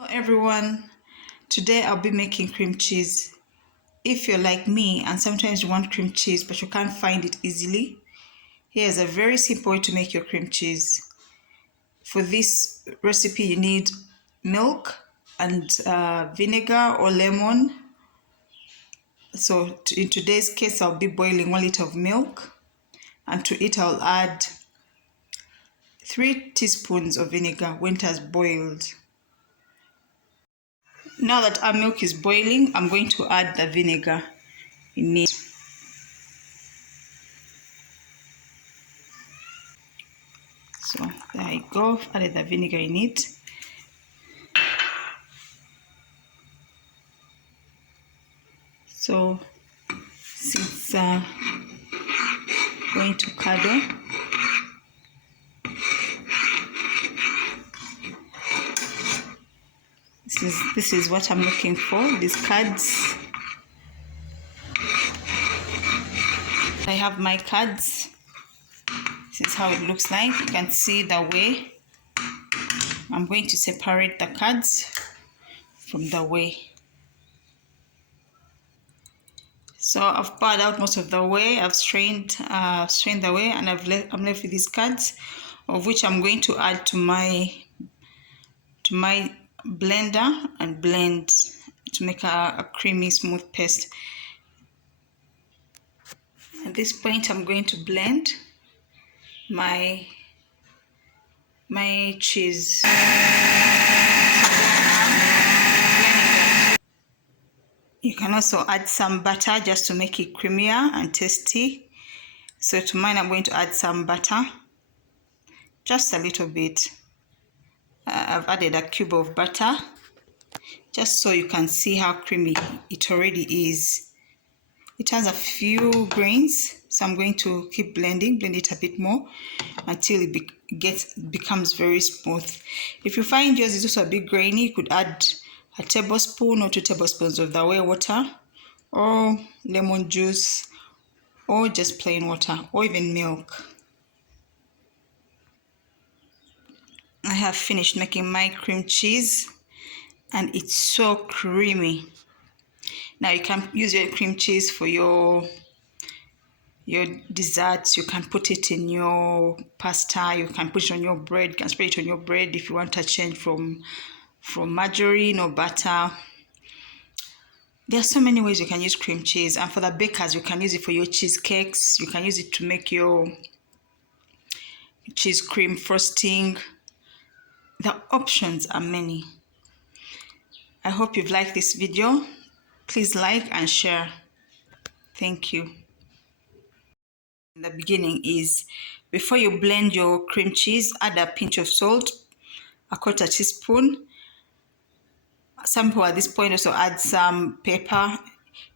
Hello everyone, today I'll be making cream cheese. If you're like me and sometimes you want cream cheese but you can't find it easily, here's a very simple way to make your cream cheese. For this recipe you need milk and vinegar or lemon. So in today's case I'll be boiling 1 liter of milk, and to it I'll add 3 teaspoons of vinegar when it has boiled. Now that our milk is boiling, I'm going to add the vinegar in it. So there you go, I've added the vinegar in it. So since going to curdle, this is what I'm looking for, these curds. I have my curds. This is how it looks like. You can see the whey. I'm going to separate the curds from the whey. So I've poured out most of the whey. I've strained the whey, and I'm left with these curds, of which I'm going to add to my blender and blend to make a creamy, smooth paste. At this point, I'm going to blend my cheese. You can also add some butter just to make it creamier and tasty. So to mine, I'm going to add some butter, just a little bit. I've added a cube of butter, just so you can see how creamy it already is. It has a few grains, so I'm going to keep blend it a bit more until it becomes very smooth. If you find yours is also a bit grainy, you could add a tablespoon or 2 tablespoons of the whey water, or lemon juice, or just plain water, or even milk. I have finished making my cream cheese, and it's so creamy. Now you can use your cream cheese for your desserts. You can put it in your pasta, you can put it on your bread, you can spread it on your bread if you want a change from margarine or butter. There are so many ways you can use cream cheese, and for the bakers, you can use it for your cheesecakes, you can use it to make your cheese cream frosting. The options are many. I hope you've liked this video. Please like and share. Thank you. In the beginning is, before you blend your cream cheese, add a pinch of salt, a 1/4 teaspoon. Some people at this point also add some pepper.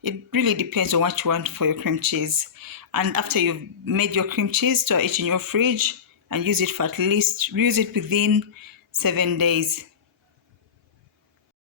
It really depends on what you want for your cream cheese. And after you've made your cream chease, store it in your fridge and use it within 7 days.